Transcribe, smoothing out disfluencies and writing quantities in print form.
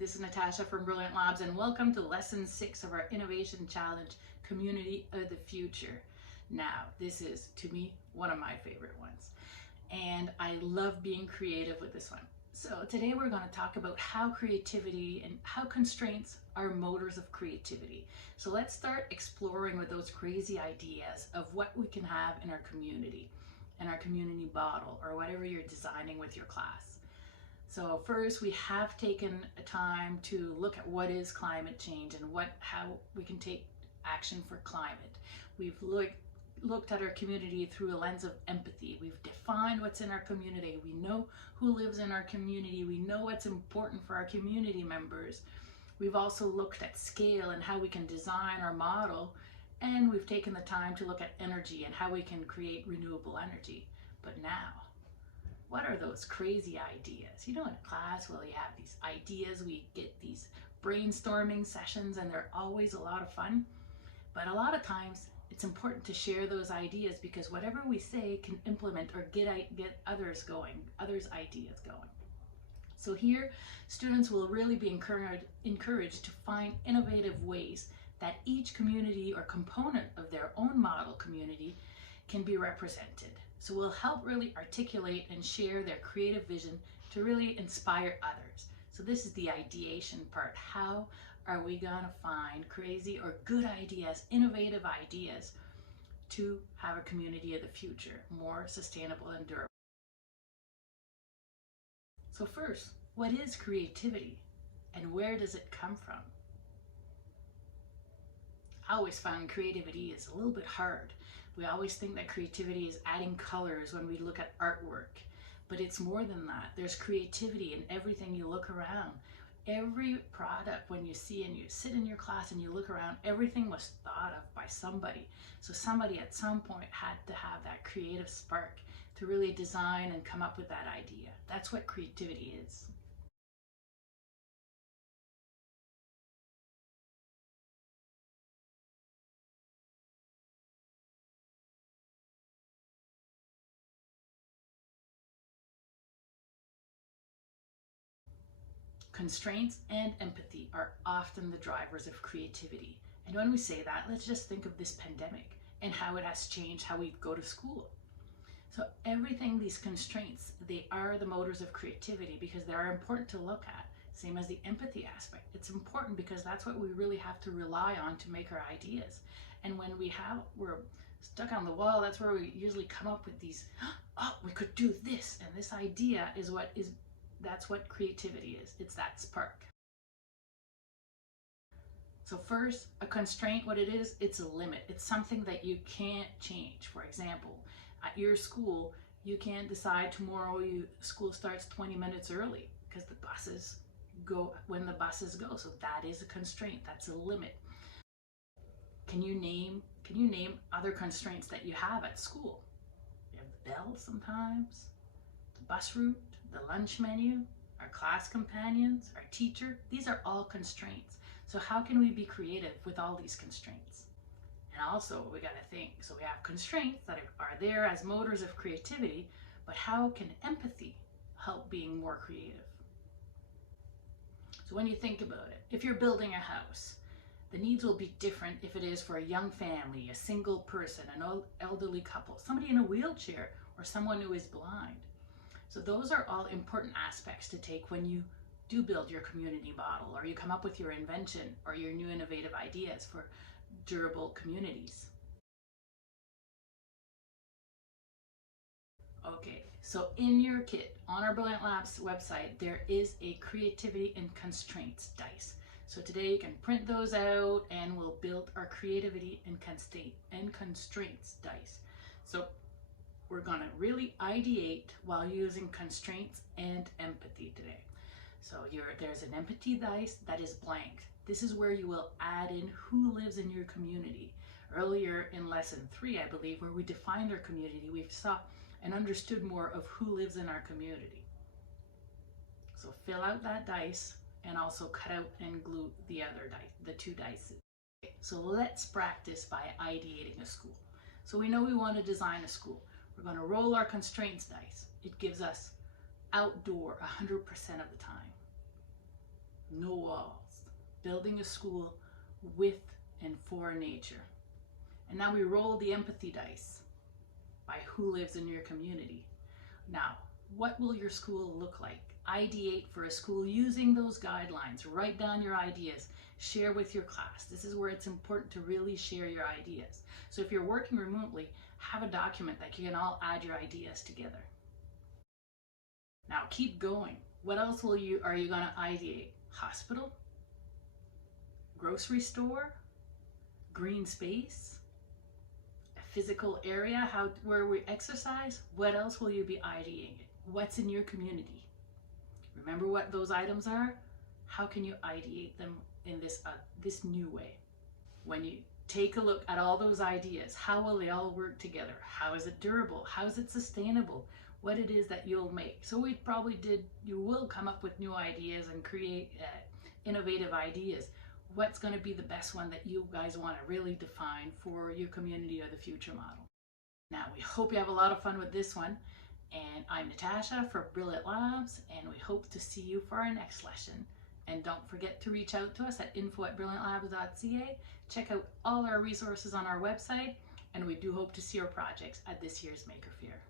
this is Natasha from Brilliant Labs, and welcome to lesson 6 of our Innovation Challenge, Community of the Future. Now, this is, to me, one of my favorite ones, and I love being creative with this one. So today we're going to talk about how creativity and how constraints are motors of creativity. So let's start exploring with those crazy ideas of what we can have in our community model, or whatever you're designing with your class. So first, we have taken a time to look at what is climate change and how we can take action for climate. We've looked at our community through a lens of empathy. We've defined what's in our community. We know who lives in our community. We know what's important for our community members. We've also looked at scale and how we can design our model. And we've taken the time to look at energy and how we can create renewable energy. But now, what are those crazy ideas? You know, in class, well, you have these ideas, we get these brainstorming sessions, and they're always a lot of fun. But a lot of times, it's important to share those ideas, because whatever we say can implement or get others ideas going. So here, students will really be encouraged to find innovative ways that each community or component of their own model community can be represented. So we'll help really articulate and share their creative vision to really inspire others. So this is the ideation part. How are we gonna find crazy or good ideas, innovative ideas, to have a community of the future, more sustainable and durable? So first, what is creativity and where does it come from? I always found creativity is a little bit hard. We always think that creativity is adding colors when we look at artwork, but it's more than that. There's creativity in everything you look around. Every product, when you see and you sit in your class and you look around, everything was thought of by somebody. So somebody at some point had to have that creative spark to really design and come up with that idea. That's what creativity is. Constraints and empathy are often the drivers of creativity. And when we say that, let's just think of this pandemic and how it has changed how we go to school. So everything, these constraints, they are the motors of creativity because they are important to look at. Same as the empathy aspect. It's important because that's what we really have to rely on to make our ideas. And when we're stuck on the wall, that's where we usually come up with these, oh, we could do this. And this idea that's what creativity is. It's that spark. So first, a constraint, what it is, it's a limit. It's something that you can't change. For example, at your school, you can't decide tomorrow school starts 20 minutes early because the buses go when the buses go. So that is a constraint. That's a limit. Can you name other constraints that you have at school? You have the bell sometimes, the bus route, the lunch menu, our class companions, our teacher. These are all constraints. So how can we be creative with all these constraints? And also, we got to think, so we have constraints that are there as motors of creativity, but how can empathy help being more creative? So when you think about it, if you're building a house, the needs will be different if it is for a young family, a single person, an elderly couple, somebody in a wheelchair, or someone who is blind. So those are all important aspects to take when you do build your community model, or you come up with your invention or your new innovative ideas for durable communities. Okay, so in your kit on our Brilliant Labs website, there is a creativity and constraints dice. So today you can print those out and we'll build our creativity and constraints dice. So we're going to really ideate while using constraints and empathy today. So there's an empathy dice that is blank. This is where you will add in who lives in your community. Earlier in lesson 3, I believe, where we defined our community, we saw and understood more of who lives in our community. So fill out that dice and also cut out and glue the other dice, the 2 dice. So let's practice by ideating a school. So we know we want to design a school. We're going to roll our constraints dice. It gives us outdoor 100% of the time. no walls, building a school with and for nature. And now we roll the empathy dice by who lives in your community. Now, what will your school look like? Ideate for a school using those guidelines. Write down your ideas. Share with your class. This is where it's important to really share your ideas. So if you're working remotely, have a document that you can all add your ideas together. Now keep going. What else are you going to ideate? Hospital? Grocery store? Green space? A physical area where we exercise? What else will you be ideating? What's in your community? Remember what those items are? How can you ideate them in this new way? When you take a look at all those ideas, how will they all work together? How is it durable? How is it sustainable? What it is that you'll make. So you will come up with new ideas and create innovative ideas. What's going to be the best one that you guys want to really define for your community or the future model? Now, we hope you have a lot of fun with this one. And I'm Natasha for Brilliant Labs, and we hope to see you for our next lesson. And don't forget to reach out to us at info@brilliantlabs.ca. Check out all our resources on our website, and we do hope to see your projects at this year's Maker Fair.